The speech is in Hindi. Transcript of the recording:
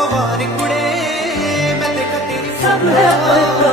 सौ बार कुड़े मैं देखा तेरी सब है पर